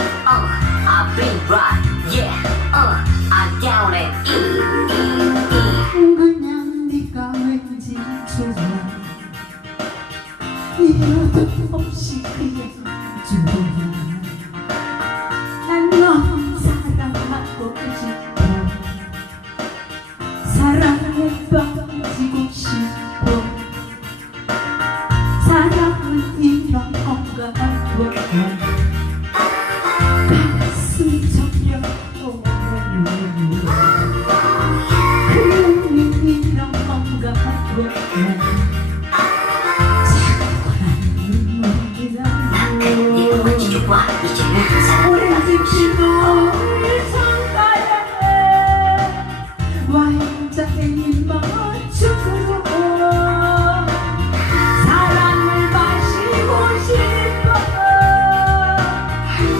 Uh. Uh, E, E, E. 난너 사랑하고 싶어. 사랑에 빠지고 싶어 좋아. 이제는 손가락에 와인잔에 입만 춤추고 사랑을 마시고 싶어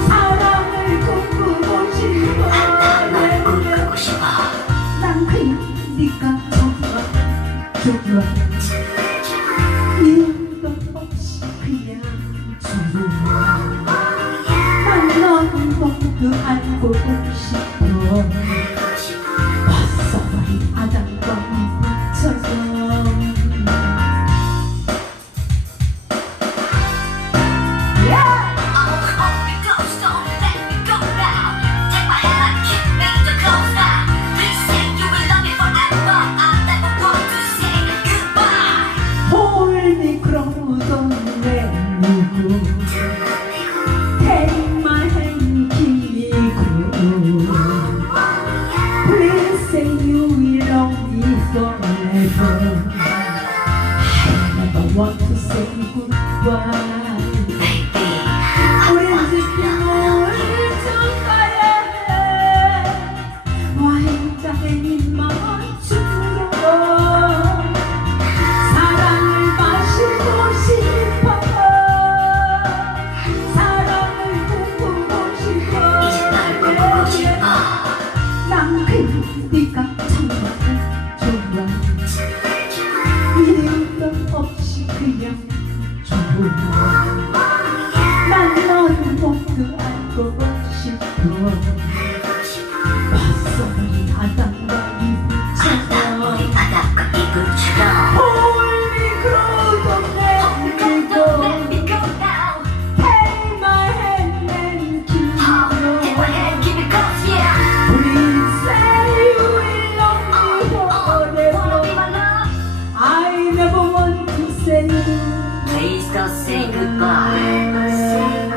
사랑을 꿈꾸고 싶어 날 꿈꾸고 싶어. 난 그냥 네가 좋아 좋아 모두 알고 싶어! Oh, oh, me go, so let want to say goodbye. Baby, I want to 난 너를 모두 알고 싶어 Oh, Oh, be forever my love? I never want to say Please don't say goodbye.